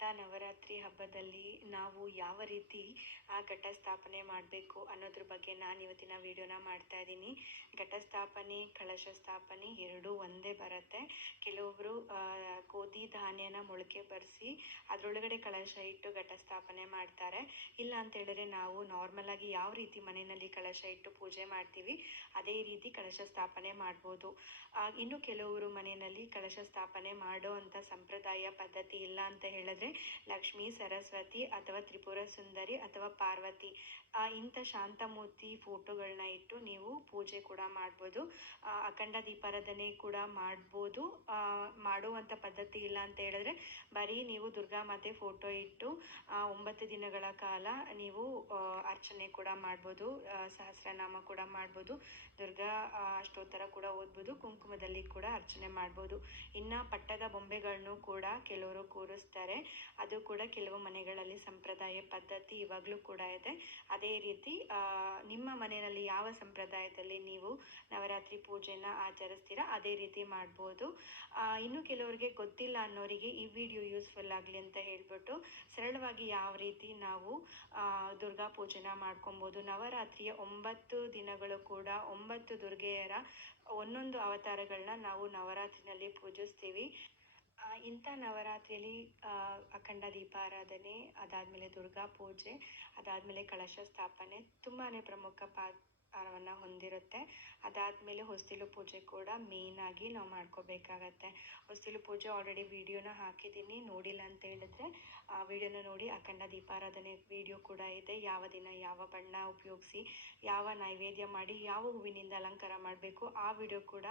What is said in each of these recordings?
ಇಂಥ ನವರಾತ್ರಿ ಹಬ್ಬದಲ್ಲಿ ನಾವು ಯಾವ ರೀತಿ ಆ ಘಟ ಸ್ಥಾಪನೆ ಮಾಡಬೇಕು ಅನ್ನೋದ್ರ ಬಗ್ಗೆ ನಾನು ಇವತ್ತಿನ ವಿಡಿಯೋನ ಮಾಡ್ತಾ ಇದ್ದೀನಿ. ಘಟಸ್ಥಾಪನೆ, ಕಳಶ ಸ್ಥಾಪನೆ ಎರಡೂ ಒಂದೇ ಬರುತ್ತೆ. ಕೆಲವೊಬ್ಬರು ಗೋಧಿ ಧಾನ್ಯನ ಮೊಳಕೆ ಬರೆಸಿ ಅದರೊಳಗಡೆ ಕಳಶ ಇಟ್ಟು ಘಟಸ್ಥಾಪನೆ ಮಾಡ್ತಾರೆ. ಇಲ್ಲ ಅಂತ ಹೇಳಿದ್ರೆ ನಾವು ನಾರ್ಮಲ್ ಆಗಿ ಯಾವ ರೀತಿ ಮನೆಯಲ್ಲಿ ಕಳಶ ಇಟ್ಟು ಪೂಜೆ ಮಾಡ್ತೀವಿ, ಅದೇ ರೀತಿ ಕಳಶ ಸ್ಥಾಪನೆ ಮಾಡ್ಬೋದು. ಇನ್ನು ಕೆಲವರು ಮನೆಯಲ್ಲಿ ಕಳಶ ಸ್ಥಾಪನೆ ಮಾಡೋ ಅಂಥ ಸಂಪ್ರದಾಯ ಪದ್ಧತಿ ಇಲ್ಲ ಅಂತ ಹೇಳಿದ್ರೆ ಲಕ್ಷ್ಮಿ, ಸರಸ್ವತಿ ಅಥವಾ ತ್ರಿಪುರ ಸುಂದರಿ ಅಥವಾ ಪಾರ್ವತಿ ಇಂಥ ಶಾಂತಮೂರ್ತಿ ಫೋಟೋಗಳನ್ನ ಇಟ್ಟು ನೀವು ಪೂಜೆ ಕೂಡ ಮಾಡ್ಬೋದು. ಅಖಂಡ ದೀಪಾರಾಧನೆ ಕೂಡ ಮಾಡ್ಬೋದು. ಮಾಡುವಂಥ ಪದ್ಧತಿ ಇಲ್ಲ ಅಂತ ಹೇಳಿದ್ರೆ ಬರೀ ನೀವು ದುರ್ಗಾ ಮಾತೆ ಫೋಟೋ ಇಟ್ಟು ಒಂಬತ್ತು ದಿನಗಳ ಕಾಲ ನೀವು ಅರ್ಚನೆ ಕೂಡ ಮಾಡ್ಬೋದು ಸಹಸ್ರನಾಮ ಕೂಡ ಮಾಡ್ಬೋದು, ದುರ್ಗಾ ಅಷ್ಟೋತ್ತರ ಕೂಡ ಓದ್ಬೋದು, ಕುಂಕುಮದಲ್ಲಿ ಕೂಡ ಅರ್ಚನೆ ಮಾಡ್ಬೋದು. ಇನ್ನು ಪಟ್ಟದ ಬೊಂಬೆಗಳನ್ನು ಕೂಡ ಕೆಲವರು ಕೂರಿಸ್ತಾರೆ. ಅದು ಕೂಡ ಕೆಲವು ಮನೆಗಳಲ್ಲಿ ಸಂಪ್ರದಾಯ ಪದ್ಧತಿ ಇವಾಗಲೂ ಕೂಡ ಇದೆ. ಅದೇ ರೀತಿ ನಿಮ್ಮ ಮನೆಯಲ್ಲಿ ಯಾವ ಸಂಪ್ರದಾಯದಲ್ಲಿ ನೀವು ನವರಾತ್ರಿ ಪೂಜೆನ ಆಚರಿಸ್ತೀರಾ? ಅದೇ ರೀತಿ ಮಾಡ್ಬೋದು. ಇನ್ನು ಕೆಲವರಿಗೆ ಗೊತ್ತಿಲ್ಲ ಅನ್ನೋರಿಗೆ ಈ ವಿಡಿಯೋ ಯೂಸ್ಫುಲ್ ಆಗಲಿ ಅಂತ ಹೇಳ್ಬಿಟ್ಟು ಸರಳವಾಗಿ ಯಾವ ರೀತಿ ನಾವು ದುರ್ಗಾ ಪೂಜೆನ ಮಾಡ್ಕೊಬೋದು. ನವರಾತ್ರಿಯ ಒಂಬತ್ತು ದಿನಗಳು ಕೂಡ ಒಂಬತ್ತು ದುರ್ಗೆಯರ ಒಂದೊಂದು ಅವತಾರಗಳನ್ನ ನಾವು ನವರಾತ್ರಿನಲ್ಲಿ ಪೂಜಿಸ್ತೀವಿ. ಇಂಥ ನವರಾತ್ರಿಯಲ್ಲಿ ಅಖಂಡ ದೀಪಾರಾಧನೆ ಅದಾದಮೇಲೆ ದುರ್ಗಾ ಪೂಜೆ ಅದಾದಮೇಲೆ ಕಳಶ ಸ್ಥಾಪನೆ ತುಂಬಾ ಪ್ರಮುಖ ಪಾತ್ರವನ್ನು ಹೊಂದಿರುತ್ತೆ. ಅದಾದಮೇಲೆ ಹೊಸ್ತಿಲು ಪೂಜೆ ಕೂಡ ಮೇಯ್ನಾಗಿ ನಾವು ಮಾಡ್ಕೋಬೇಕಾಗತ್ತೆ. ಹೊಸ್ತಿಲು ಪೂಜೆ ಆಲ್ರೆಡಿ ವೀಡಿಯೋನ ಹಾಕಿದ್ದೀನಿ. ನೋಡಿಲ್ಲ ಅಂತ ಹೇಳಿದ್ರೆ, ಆ ವಿಡಿಯೋನ ನೋಡಿ ಅಖಂಡ ದೀಪಾರಾಧನೆ ವಿಡಿಯೋ ಕೂಡ ಇದೆ. ಯಾವ ದಿನ ಯಾವ ಬಣ್ಣ ಉಪಯೋಗಿಸಿ, ಯಾವ ನೈವೇದ್ಯ ಮಾಡಿ, ಯಾವ ಹೂವಿನಿಂದ ಅಲಂಕಾರ ಮಾಡಬೇಕು, ಆ ವಿಡಿಯೋ ಕೂಡ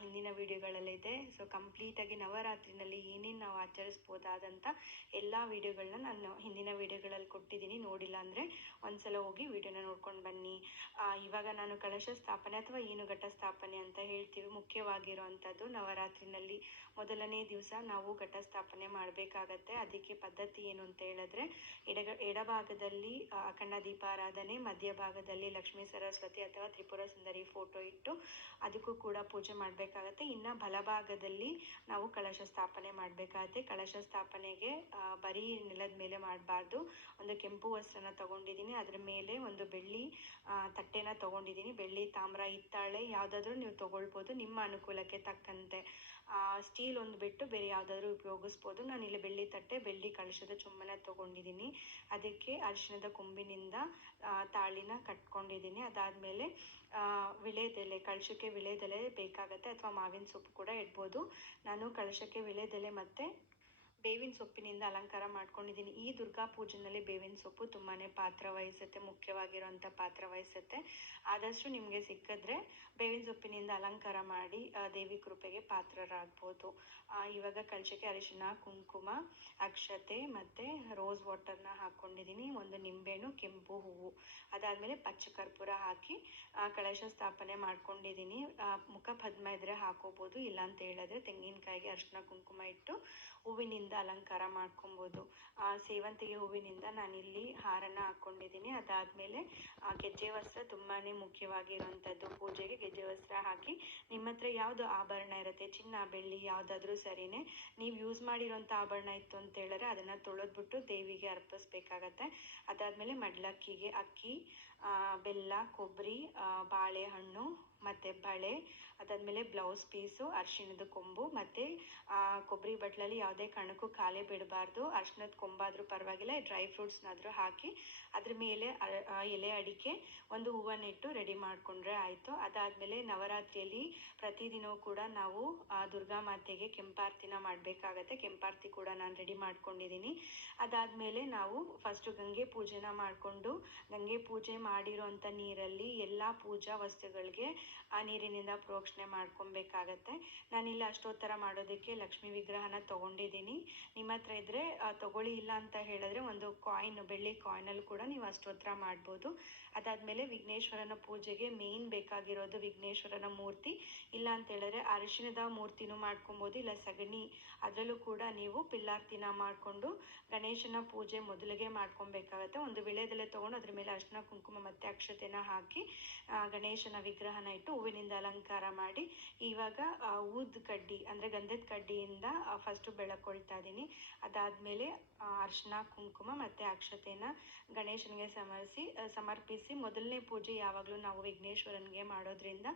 ಹಿಂದಿನ ವಿಡಿಯೋಗಳಲ್ಲಿದೆ ಸೊ ಕಂಪ್ಲೀಟಾಗಿ ನವರಾತ್ರಿನಲ್ಲಿ ಏನೇನು ನಾವು ಆಚರಿಸ್ಬೋದಾದಂಥ ಎಲ್ಲ ವಿಡಿಯೋಗಳನ್ನ ನಾನು ಹಿಂದಿನ ವಿಡಿಯೋಗಳಲ್ಲಿ ಕೊಟ್ಟಿದ್ದೀನಿ. ನೋಡಿಲ್ಲ ಅಂದರೆ ಒಂದ್ಸಲ ಹೋಗಿ ವಿಡಿಯೋನ ನೋಡ್ಕೊಂಡು ಬನ್ನಿ. ಇವಾಗ ನಾನು ಕಳಶ ಸ್ಥಾಪನೆ ಅಥವಾ ಏನು ಘಟ ಸ್ಥಾಪನೆ ಅಂತ ಹೇಳ್ತೀವಿ. ಮುಖ್ಯವಾಗಿರುವಂಥದ್ದು ನವರಾತ್ರಿನಲ್ಲಿ ಮೊದಲನೇ ದಿವಸ ನಾವು ಘಟ ಸ್ಥಾಪನೆ ಮಾಡಬೇಕಾಗತ್ತೆ. ಅದಕ್ಕೆ ಪದ್ಧತಿ ಏನು ಅಂತ ಹೇಳಿದ್ರೆ ಎಡಗ ಎಡಭಾಗದಲ್ಲಿ ಅಖಂಡ ದೀಪಾರಾಧನೆ ಮಧ್ಯಭಾಗದಲ್ಲಿ ಲಕ್ಷ್ಮೀ ಸರಸ್ವತಿ ಅಥವಾ ತ್ರಿಪುರ ಸುಂದರಿ ಫೋಟೋ ಇಟ್ಟು ಅದಕ್ಕೂ ಕೂಡ ಪೂಜೆ ಮಾಡಬೇಕಾಗತ್ತೆ. ಇನ್ನು ಬಲಭಾಗದಲ್ಲಿ ನಾವು ಕಳಶ ಸ್ಥಾಪನೆ ಮಾಡಬೇಕಾಗತ್ತೆ. ಕಳಶ ಸ್ಥಾಪನೆಗೆ ಬರೀ ನೆಲದ ಮೇಲೆ ಮಾಡಬಾರ್ದು. ಒಂದು ಕೆಂಪು ವಸ್ತ್ರನ ತಗೊಂಡಿದ್ದೀನಿ. ಅದ್ರ ಮೇಲೆ ಒಂದು ಬೆಳ್ಳಿ ಆ, ತಟ್ಟೆನ ತಗೊಂಡಿದ್ದೀನಿ ಬೆಳ್ಳಿ, ತಾಮ್ರ, ಹಿತ್ತಾಳೆ ಯಾವುದಾದ್ರೂ ನೀವು ತಗೊಳ್ಬೋದು. ನಿಮ್ಮ ಅನುಕೂಲಕ್ಕೆ ತಕ್ಕಂತೆ. ಸ್ಟೀಲ್ ಒಂದು ಬಿಟ್ಟು ಬೇರೆ ಯಾವುದಾದ್ರೂ ಉಪಯೋಗಿಸ್ಬೋದು. ನಾನು ಇಲ್ಲಿ ಬೆಳ್ಳಿ ತಟ್ಟೆ, ಬೆಳ್ಳಿ ಕಳಶದ ಚುಮ್ಮನ ತಗೊಂಡಿದ್ದೀನಿ ಅದಕ್ಕೆ ಅರಿಶಿಣದ ಕೊಂಬಿನಿಂದ ತಾಳಿನ ಕಟ್ಕೊಂಡಿದ್ದೀನಿ ಅದಾದಮೇಲೆ ವಿಳೆದೆಲೆ, ಕಳಶಕ್ಕೆ ವಿಳೆದೆಲೆ ಬೇಕಾಗತ್ತೆ. ಅಥವಾ ಮಾವಿನ ಸೊಪ್ಪು ಕೂಡ ಇಡ್ಬೋದು. ನಾನು ಕಳಶಕ್ಕೆ ವಿಳೆದೆಲೆ ಮತ್ತು ಬೇವಿನ ಸೊಪ್ಪಿನಿಂದ ಅಲಂಕಾರ ಮಾಡ್ಕೊಂಡಿದ್ದೀನಿ. ಈ ದುರ್ಗಾ ಪೂಜೆನಲ್ಲಿ ಬೇವಿನ ಸೊಪ್ಪು ತುಂಬಾ ಪಾತ್ರ ವಹಿಸುತ್ತೆ, ಮುಖ್ಯವಾಗಿರುವಂಥ ಪಾತ್ರ ವಹಿಸುತ್ತೆ. ಆದಷ್ಟು ನಿಮಗೆ ಸಿಕ್ಕಿದ್ರೆ ಬೇವಿನ ಸೊಪ್ಪಿನಿಂದ ಅಲಂಕಾರ ಮಾಡಿ ದೇವಿ ಕೃಪೆಗೆ ಪಾತ್ರರಾಗ್ಬೋದು. ಇವಾಗ ಕಳಶಕ್ಕೆ ಅರಿಶಿನ ಕುಂಕುಮ, ಅಕ್ಷತೆ ಮತ್ತು ರೋಸ್ ವಾಟರ್ನ ಹಾಕ್ಕೊಂಡಿದ್ದೀನಿ ಒಂದು ನಿಂಬೆಹಣ್ಣು, ಕೆಂಪು ಹೂವು. ಅದಾದಮೇಲೆ ಪಚ್ಚ ಕರ್ಪೂರ ಹಾಕಿ ಕಳಶ ಸ್ಥಾಪನೆ ಮಾಡ್ಕೊಂಡಿದ್ದೀನಿ. ಮುಖ ಪದ್ಮ ಇದ್ರೆ ಹಾಕೋಬೋದು, ಇಲ್ಲ ಅಂತ ಹೇಳಿದ್ರೆ ತೆಂಗಿನಕಾಯಿಗೆ ಅರಿಶಿನ ಕುಂಕುಮ ಇಟ್ಟು ಹೂವಿನಿಂದ ಅಲಂಕಾರ ಮಾಡ್ಕೊಬೋದು. ಆ, ಸೇವಂತಿಗೆ ಹೂವಿನಿಂದ ನಾನಿಲ್ಲಿ ಹಾರನ ಹಾಕ್ಕೊಂಡಿದ್ದೀನಿ ಆ ಗೆಜ್ಜೆ ವಸ್ತ್ರ ತುಂಬಾ ಮುಖ್ಯವಾಗಿರುವಂಥದ್ದು. ಪೂಜೆಗೆ ಗೆಜ್ಜೆ ವಸ್ತ್ರ ಹಾಕಿ ನಿಮ್ಮ ಹತ್ರ ಯಾವುದು ಆಭರಣ ಇರುತ್ತೆ ಚಿನ್ನ ಬೆಳ್ಳಿ ಯಾವುದಾದ್ರೂ ಸರಿನೇ ನೀವು ಯೂಸ್ ಮಾಡಿರೋಂಥ ಆಭರಣ ಇತ್ತು ಅಂತ ಹೇಳಿದ್ರೆ ಅದನ್ನು ತೊಳೆದ್ಬಿಟ್ಟು ದೇವಿಗೆ ಅರ್ಪಿಸ್ಬೇಕಾಗತ್ತೆ. ಅದಾದ್ಮೇಲೆ ಮಡ್ಲಕ್ಕಿಗೆ ಅಕ್ಕಿ ಬೆಲ್ಲ ಕೊಬ್ಬರಿ ಬಾಳೆಹಣ್ಣು ಮತ್ತು ಬಳೆ, ಅದಾದಮೇಲೆ ಬ್ಲೌಸ್ ಪೀಸು, ಅರಿಶಿಣದ ಕೊಂಬು, ಮತ್ತು ಕೊಬ್ಬರಿ ಬಟ್ಲಲ್ಲಿ ಯಾವುದೇ ಕಾರಣಕ್ಕೂ ಖಾಲಿ ಬಿಡಬಾರ್ದು. ಅರಿಶಿಣದ ಕೊಂಬಾದರೂ ಪರವಾಗಿಲ್ಲ, ಡ್ರೈ ಫ್ರೂಟ್ಸ್ನಾದರೂ ಹಾಕಿ ಅದ್ರ ಮೇಲೆ ಎಲೆ ಅಡಿಕೆ ಒಂದು ಹೂವನ್ನಿಟ್ಟು ರೆಡಿ ಮಾಡಿಕೊಂಡ್ರೆ ಆಯಿತು. ಅದಾದಮೇಲೆ ನವರಾತ್ರಿಯಲ್ಲಿ ಪ್ರತಿದಿನವೂ ಕೂಡ ನಾವು ದುರ್ಗಾ ಮಾತೆಗೆ ಕೆಂಪಾರ್ತಿನ ಮಾಡಬೇಕಾಗತ್ತೆ. ಕೆಂಪಾರ್ತಿ ಕೂಡ ನಾನು ರೆಡಿ ಮಾಡ್ಕೊಂಡಿದ್ದೀನಿ ಅದಾದಮೇಲೆ ನಾವು ಫಸ್ಟು ಗಂಗೆ ಪೂಜೆನ ಮಾಡಿಕೊಂಡು, ಗಂಗೆ ಪೂಜೆ ಮಾಡಿರೋಂಥ ನೀರಲ್ಲಿ ಎಲ್ಲ ಪೂಜಾ ವಸ್ತುಗಳಿಗೆ ಆ ನೀರಿನಿಂದ ಪ್ರೋಕ್ಷಣೆ ಮಾಡ್ಕೊಬೇಕಾಗತ್ತೆ. ನಾನಿಲ್ಲಿ ಅಷ್ಟೋತ್ತರ ಮಾಡೋದಕ್ಕೆ ಲಕ್ಷ್ಮೀ ವಿಗ್ರಹನ ತಗೊಂಡಿದ್ದೀನಿ. ನಿಮ್ಮ ಹತ್ರ ಇದ್ದರೆ ತಗೊಳ್ಳಿ ಇಲ್ಲ ಅಂತ ಹೇಳಿದ್ರೆ ಒಂದು ಕಾಯಿನ್ ಬೆಳ್ಳಿ ಕಾಯಿನಲ್ಲಿ ಕೂಡ ನೀವು ಅಷ್ಟೋತ್ತರ ಮಾಡ್ಬೋದು. ಅದಾದಮೇಲೆ ವಿಘ್ನೇಶ್ವರನ ಪೂಜೆಗೆ ಮೇನ್ ಬೇಕಾಗಿರೋದು ವಿಘ್ನೇಶ್ವರನ ಮೂರ್ತಿ. ಇಲ್ಲ ಅಂತ ಹೇಳಿದ್ರೆ ಅರಿಶಿಣದ ಮೂರ್ತಿನೂ ಮಾಡ್ಕೊಬೋದು, ಇಲ್ಲ ಸಗಣಿ. ಅದರಲ್ಲೂ ಕೂಡ ನೀವು ಪಿಲ್ಲಾರ್ತಿನ ಮಾಡಿಕೊಂಡು ಗಣೇಶನ ಪೂಜೆ ಮೊದಲಿಗೆ ಮಾಡ್ಕೊಬೇಕಾಗತ್ತೆ. ಒಂದು ವಿಳೆದೆಲೆ ತಗೊಂಡು ಅದ್ರ ಮೇಲೆ ಅರಿಶಿನ ಕುಂಕುಮ ಮತ್ತೆ ಅಕ್ಷತೆನ ಹಾಕಿ ಗಣೇಶನ ವಿಗ್ರಹನ ಇಟ್ಟು ಹೂವಿನಿಂದ ಅಲಂಕಾರ ಮಾಡಿ ಇವಾಗ ಊದ್ ಕಡ್ಡಿ, ಅಂದರೆ ಗಂಧದ ಕಡ್ಡಿಯಿಂದ ಫಸ್ಟು ಬೆಳಕೊಳ್ತಾ ಇದ್ದೀನಿ ಅದಾದಮೇಲೆ ಅರ್ಶಿನ ಕುಂಕುಮ ಮತ್ತು ಅಕ್ಷತೆನ ಗಣೇಶನಿಗೆ ಸಮರ್ಸಿ ಸಮರ್ಪಿಸಿ ಮೊದಲನೇ ಪೂಜೆ ಯಾವಾಗಲೂ ನಾವು ವಿಘ್ನೇಶ್ವರನಿಗೆ ಮಾಡೋದ್ರಿಂದ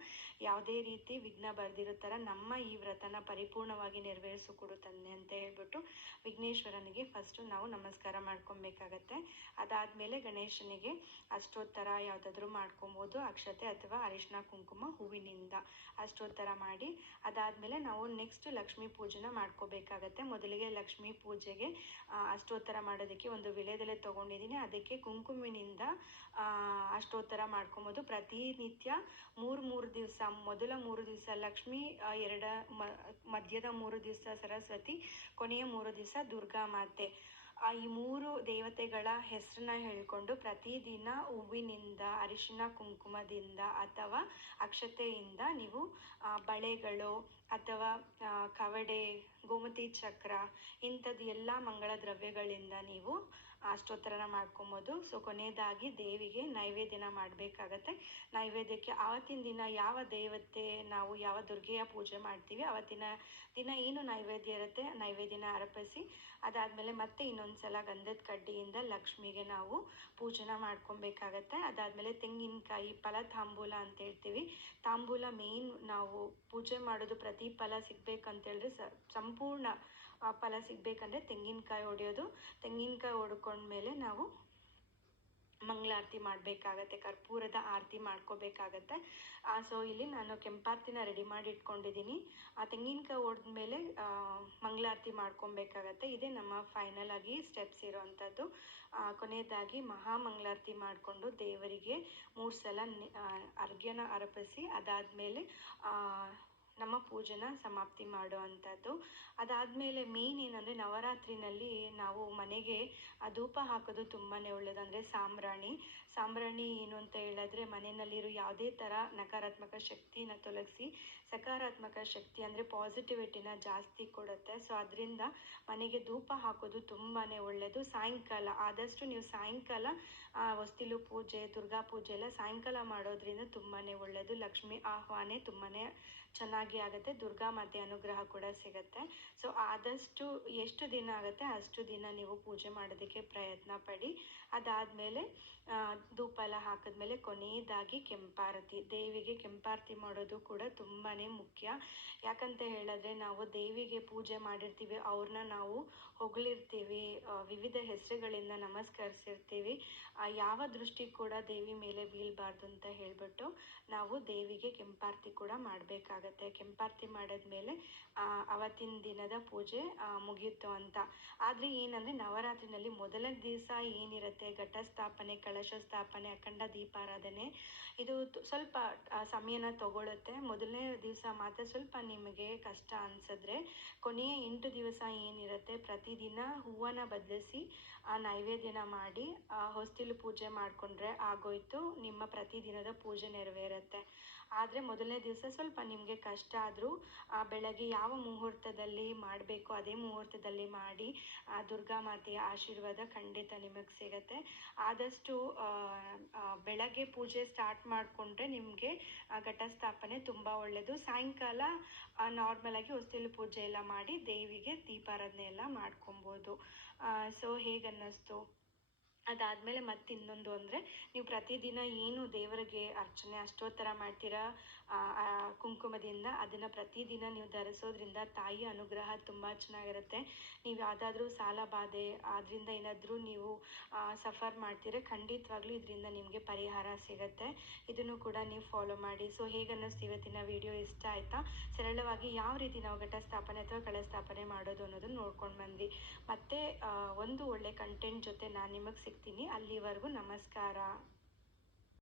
ಯಾವುದೇ ರೀತಿ ವಿಘ್ನ ಬರ್ದಿರೋ ಥರ ನಮ್ಮ ಈ ವ್ರತನ ಪರಿಪೂರ್ಣವಾಗಿ ನೆರವೇರಿಸಿಕೊಡು ತಂದೆ ಅಂತ ಹೇಳ್ಬಿಟ್ಟು ವಿಘ್ನೇಶ್ವರನಿಗೆ ಫಸ್ಟು ನಾವು ನಮಸ್ಕಾರ ಮಾಡ್ಕೊಬೇಕಾಗತ್ತೆ. ಅದಾದಮೇಲೆ ಗಣೇಶನಿಗೆ ಅಷ್ಟೋತ್ತರ ಯಾವುದಾದ್ರೂ ಮಾಡ್ಕೊಬೋದು, ಅಕ್ಷತೆ ಅಥವಾ ಅರಿಶಿನ ಕುಂಕುಮ. ಹೂವಿನಿಂದ ಅಷ್ಟೋತ್ತರ ಮಾಡಿ, ಅದಾದಮೇಲೆ ನಾವು ನೆಕ್ಸ್ಟ್ ಲಕ್ಷ್ಮೀ ಪೂಜೆನ ಮಾಡ್ಕೋಬೇಕಾಗತ್ತೆ. ಮೊದಲಿಗೆ ಲಕ್ಷ್ಮೀ ಪೂಜೆಗೆ ಅಷ್ಟೋತ್ತರ ಮಾಡೋದಕ್ಕೆ ಒಂದು ವಿಳೆದೆಲೆ ತೊಗೊಂಡಿದ್ದೀನಿ ಅದಕ್ಕೆ ಕುಂಕುಮಿನಿಂದ ಅಷ್ಟೋತ್ತರ ಮಾಡ್ಕೊಬೋದು ಪ್ರತಿನಿತ್ಯ ಮೂರು ಮೂರು ದಿವಸ, ಮೊದಲ ಮೂರು ದಿವಸ ಲಕ್ಷ್ಮಿ ಎರಡ ಮಧ್ಯದ ಮೂರು ದಿವಸ ಸರಸ್ವತಿ, ಕೊನೆಯ ಮೂರು ದಿವಸ ದುರ್ಗಾ ಮಾತೆ. ಆ ಈ ಮೂರು ದೇವತೆಗಳ ಹೆಸರನ್ನ ಹೇಳಿಕೊಂಡು ಪ್ರತಿದಿನ ಹೂವಿನಿಂದ, ಅರಿಶಿನ ಕುಂಕುಮದಿಂದ ಅಥವಾ ಅಕ್ಷತೆಯಿಂದ ನೀವು ಬಳೆಗಳು ಅಥವಾ ಕವಡೆ, ಗೋಮತಿ ಚಕ್ರ ಇಂಥದ್ದು ಎಲ್ಲ ಮಂಗಳ ದ್ರವ್ಯಗಳಿಂದ ನೀವು ಅಷ್ಟೋತ್ತರನ ಮಾಡ್ಕೊಬೋದು. ಸೊ ಕೊನೆಯದಾಗಿ ದೇವಿಗೆ ನೈವೇದ್ಯನ ಮಾಡಬೇಕಾಗತ್ತೆ. ನೈವೇದ್ಯಕ್ಕೆ ಆವತ್ತಿನ ದಿನ ಯಾವ ದೇವತೆ, ನಾವು ಯಾವ ದುರ್ಗೆಯ ಪೂಜೆ ಮಾಡ್ತೀವಿ, ಆವತ್ತಿನ ದಿನ ಏನು ನೈವೇದ್ಯ ಇರುತ್ತೆ, ನೈವೇದ್ಯನ ಅರ್ಪಿಸಿ, ಅದಾದಮೇಲೆ ಮತ್ತೆ ಇನ್ನೊಂದು ಸಲ ಗಂಧದ ಕಡ್ಡಿಯಿಂದ ಲಕ್ಷ್ಮಿಗೆ ನಾವು ಪೂಜೆನ ಮಾಡ್ಕೊಬೇಕಾಗತ್ತೆ. ಅದಾದಮೇಲೆ ತೆಂಗಿನಕಾಯಿ, ಫಲ ತಾಂಬೂಲ ಅಂತ ಹೇಳ್ತೀವಿ. ತಾಂಬೂಲ ಮೇನ್ ನಾವು ಪೂಜೆ ಮಾಡೋದು ಪ್ರತಿ ಫಲ ಸಿಗ್ಬೇಕಂತೇಳಿದ್ರೆ ಸಂಪೂರ್ಣ ಫಲ ಸಿಗ್ಬೇಕಂದ್ರೆ ತೆಂಗಿನಕಾಯಿ ಹೊಡೆಯೋದು ತೆಂಗಿನಕಾಯಿ ಹೊಡ್ಕೊಂಡ್ಮೇಲೆ ನಾವು ಮಂಗಳಾರತಿ ಮಾಡಬೇಕಾಗತ್ತೆ, ಕರ್ಪೂರದ ಆರತಿ ಮಾಡ್ಕೋಬೇಕಾಗತ್ತೆ. ಸೊ ಇಲ್ಲಿ ನಾನು ಕೆಂಪಾರತಿನ ರೆಡಿ ಮಾಡಿ ಇಟ್ಕೊಂಡಿದ್ದೀನಿ. ಆ ತೆಂಗಿನಕಾಯಿ ಹೊಡೆದ್ಮೇಲೆ ಮಂಗಳಾರತಿ ಮಾಡ್ಕೊಬೇಕಾಗತ್ತೆ. ಇದೇ ನಮ್ಮ ಫೈನಲ್ ಆಗಿ ಸ್ಟೆಪ್ಸ್ ಇರೋವಂಥದ್ದು. ಕೊನೆಯದಾಗಿ ಮಹಾ ಮಂಗಳಾರತಿ ಮಾಡಿಕೊಂಡು ದೇವರಿಗೆ ಮೂರು ಸಲ ಅರ್ಘ್ಯನ ಅರ್ಪಿಸಿ, ಅದಾದಮೇಲೆ ನಮ್ಮ ಪೂಜೆನ ಸಮಾಪ್ತಿ ಮಾಡೋ ಅಂಥದ್ದು ಅದಾದಮೇಲೆ ಮೇನ್ ಏನಂದರೆ ನವರಾತ್ರಿನಲ್ಲಿ ನಾವು ಮನೆಗೆ ಧೂಪ ಹಾಕೋದು ತುಂಬಾ ಒಳ್ಳೆಯದು ಅಂದರೆ ಸಾಂಬ್ರಾಣಿ. ಸಾಂಬ್ರಾಣಿ ಏನು ಅಂತ ಹೇಳಿದ್ರೆ ಮನೆಯಲ್ಲಿರೋ ಯಾವುದೇ ಥರ ನಕಾರಾತ್ಮಕ ಶಕ್ತಿನ ತೊಲಗಿಸಿ, ಸಕಾರಾತ್ಮಕ ಶಕ್ತಿ ಅಂದರೆ ಪಾಸಿಟಿವಿಟಿನ ಜಾಸ್ತಿ ಕೊಡುತ್ತೆ. ಸೊ ಅದರಿಂದ ಮನೆಗೆ ಧೂಪ ಹಾಕೋದು ತುಂಬಾ ಒಳ್ಳೆಯದು ಸಾಯಂಕಾಲ, ಆದಷ್ಟು ನೀವು ಸಾಯಂಕಾಲ ಹೊಸ್ತಿಲು ಪೂಜೆ, ದುರ್ಗಾ ಪೂಜೆ ಎಲ್ಲ ಸಾಯಂಕಾಲ ಮಾಡೋದ್ರಿಂದ ತುಂಬಾ ಒಳ್ಳೆಯದು ಲಕ್ಷ್ಮಿ ಆಹ್ವಾನೆ ತುಂಬಾ ಚೆನ್ನಾಗಿ ಆಗುತ್ತೆ. ದುರ್ಗಾ ಮಾತೆ ಅನುಗ್ರಹ ಕೂಡ ಸಿಗುತ್ತೆ. ಸೊ ಆದಷ್ಟು ಎಷ್ಟು ದಿನ ಆಗುತ್ತೆ ಅಷ್ಟು ದಿನ ನೀವು ಪೂಜೆ ಮಾಡೋದಕ್ಕೆ ಪ್ರಯತ್ನ ಪಡಿ. ಅದಾದಮೇಲೆ ಧೂಪ ಎಲ್ಲ ಹಾಕಿದ್ಮೇಲೆ ಕೊನೆಯದಾಗಿ ಕೆಂಪಾರತಿ. ದೇವಿಗೆ ಕೆಂಪಾರತಿ ಮಾಡೋದು ಕೂಡ ತುಂಬಾ ಮುಖ್ಯ. ಯಾಕಂತ ಹೇಳಿದ್ರೆ ನಾವು ದೇವಿಗೆ ಪೂಜೆ ಮಾಡಿರ್ತೀವಿ, ಅವ್ರನ್ನ ನಾವು ಹೊಗಳಿರ್ತೀವಿ ವಿವಿಧ ಹೆಸರುಗಳಿಂದ ನಮಸ್ಕರಿಸಿರ್ತೀವಿ. ಯಾವ ದೃಷ್ಟಿ ಕೂಡ ದೇವಿ ಮೇಲೆ ಬೀಳಬಾರ್ದು ಅಂತ ಹೇಳ್ಬಿಟ್ಟು ನಾವು ದೇವಿಗೆ ಕೆಂಪಾರತಿ ಕೂಡ ಮಾಡಬೇಕಾಗತ್ತೆ. ಕೆಂಪಾರತಿ ಮಾಡಿದ್ಮೇಲೆ ಅವತ್ತಿನ ದಿನದ ಪೂಜೆ ಮುಗಿಯಿತು ಅಂತ. ಆದರೆ ಏನಂದರೆ ನವರಾತ್ರಿನಲ್ಲಿ ಮೊದಲ ದಿವಸ ಏನಿರುತ್ತೆ? ಘಟಸ್ಥಾಪನೆ ಕಳಶ ಸ್ಥಾಪನೆ, ಅಖಂಡ ದೀಪಾರಾಧನೆ. ಇದು ಸ್ವಲ್ಪ ಸಮಯನ ತಗೊಳುತ್ತೆ. ಮೊದಲನೇ ದಿವಸ ಮಾತ್ರ ಸ್ವಲ್ಪ ನಿಮಗೆ ಕಷ್ಟ ಅನಿಸಿದ್ರೆ, ಕೊನೆಯ ಎಂಟು ದಿವಸ ಏನಿರುತ್ತೆ? ಪ್ರತಿದಿನ ಹೂವನ್ನ ಬದಲಿಸಿ, ಆ, ನೈವೇದ್ಯನ ಮಾಡಿ ಹೊಸ್ತಿಲು ಪೂಜೆ ಮಾಡಿಕೊಂಡ್ರೆ ಆಗೋಯ್ತು. ನಿಮ್ಮ ಪ್ರತಿದಿನದ ಪೂಜೆ ನೆರವೇರುತ್ತೆ. ಆದರೆ ಮೊದಲನೇ ದಿವಸ ಸ್ವಲ್ಪ ನಿಮಗೆ ಕಷ್ಟ ಆದರೂ ಬೆಳಗ್ಗೆ ಯಾವ ಮುಹೂರ್ತದಲ್ಲಿ ಮಾಡಬೇಕು ಅದೇ ಮುಹೂರ್ತದಲ್ಲಿ ಮಾಡಿ ಆ ದುರ್ಗಾ ಮಾತೆಯ ಆಶೀರ್ವಾದ ಖಂಡಿತ ನಿಮಗೆ ಸಿಗತ್ತೆ. ಆದಷ್ಟು ಆ, ಆ, ಬೆಳಗ್ಗೆ ಪೂಜೆ ಸ್ಟಾರ್ಟ್ ಮಾಡಿಕೊಂಡ್ರೆ ನಿಮಗೆ ಘಟಸ್ಥಾಪನೆ ತುಂಬ ಒಳ್ಳೆಯದು ಸಾಯಂಕಾಲ ನಾರ್ಮಲ್ ಆಗಿ ಹೊಸ್ತಿಲು ಪೂಜೆ ಎಲ್ಲ ಮಾಡಿ ದೇವಿಗೆ ದೀಪಾರಾಧನೆ ಎಲ್ಲ ಮಾಡ್ಕೊಬೋದು. ಸೊ ಹೇಗನ್ನಿಸ್ತು? ಅದಾದಮೇಲೆ ಮತ್ತೆ ಇನ್ನೊಂದು ಅಂದರೆ ನೀವು ಪ್ರತಿದಿನ ಏನು ದೇವರಿಗೆ ಅರ್ಚನೆ ಅಷ್ಟೋತ್ತರ ಮಾಡ್ತೀರಾ? ಕುಂಕುಮದಿಂದ ಅದನ್ನು ಪ್ರತಿದಿನ ನೀವು ಧರಿಸೋದ್ರಿಂದ ತಾಯಿಯ ಅನುಗ್ರಹ ತುಂಬ ಚೆನ್ನಾಗಿರುತ್ತೆ. ನೀವು ಯಾವುದಾದ್ರೂ ಸಾಲ ಬಾಧೆ ಅದರಿಂದ ಏನಾದರೂ ನೀವು ಸಫರ್ ಮಾಡ್ತೀರಾ, ಖಂಡಿತವಾಗ್ಲೂ ಇದರಿಂದ ನಿಮಗೆ ಪರಿಹಾರ ಸಿಗುತ್ತೆ. ಇದನ್ನು ಕೂಡ ನೀವು ಫಾಲೋ ಮಾಡಿ. ಸೊ, ಹೇಗನ್ನಿಸ್ತು ಇವತ್ತಿನ ವಿಡಿಯೋ? ಇಷ್ಟ ಆಯಿತಾ? ಸರಳವಾಗಿ ಯಾವ ರೀತಿ ನಾವು ಘಟಸ್ಥಾಪನೆ ಅಥವಾ ಕಳಸ್ಥಾಪನೆ ಮಾಡೋದು ಅನ್ನೋದನ್ನು ನೋಡ್ಕೊಂಡು ಬಂದ್ವಿ. ಮತ್ತೆ ಒಂದು ಒಳ್ಳೆ ಕಂಟೆಂಟ್ ಜೊತೆ ನಾನು ನಿಮಗೆ ಸಿಗ್ತೀನಿ ಅಲ್ಲಿವರೆಗೂ ನಮಸ್ಕಾರ.